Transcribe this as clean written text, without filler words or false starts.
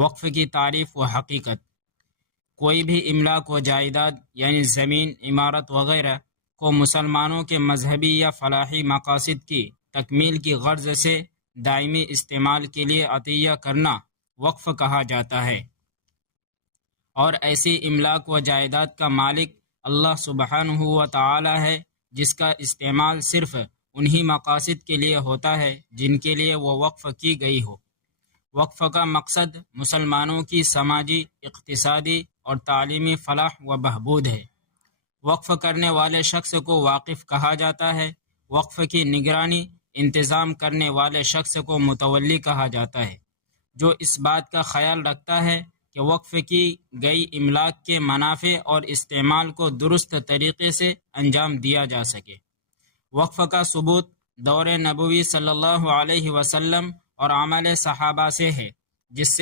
وقف کی تعریف و حقیقت۔ کوئی بھی املاک و جائیداد یعنی زمین، عمارت وغیرہ کو مسلمانوں کے مذہبی یا فلاحی مقاصد کی تکمیل کی غرض سے دائمی استعمال کے لیے عطیہ کرنا وقف کہا جاتا ہے، اور ایسی املاک و جائیداد کا مالک اللہ سبحانہ و تعالی ہے، جس کا استعمال صرف انہی مقاصد کے لیے ہوتا ہے جن کے لیے وہ وقف کی گئی ہو۔ وقف کا مقصد مسلمانوں کی سماجی، اقتصادی اور تعلیمی فلاح و بہبود ہے۔ وقف کرنے والے شخص کو واقف کہا جاتا ہے۔ وقف کی نگرانی، انتظام کرنے والے شخص کو متولی کہا جاتا ہے، جو اس بات کا خیال رکھتا ہے کہ وقف کی گئی املاک کے منافع اور استعمال کو درست طریقے سے انجام دیا جا سکے۔ وقف کا ثبوت دور نبوی صلی اللہ علیہ وسلم اور عمل صحابہ سے ہے، جس سے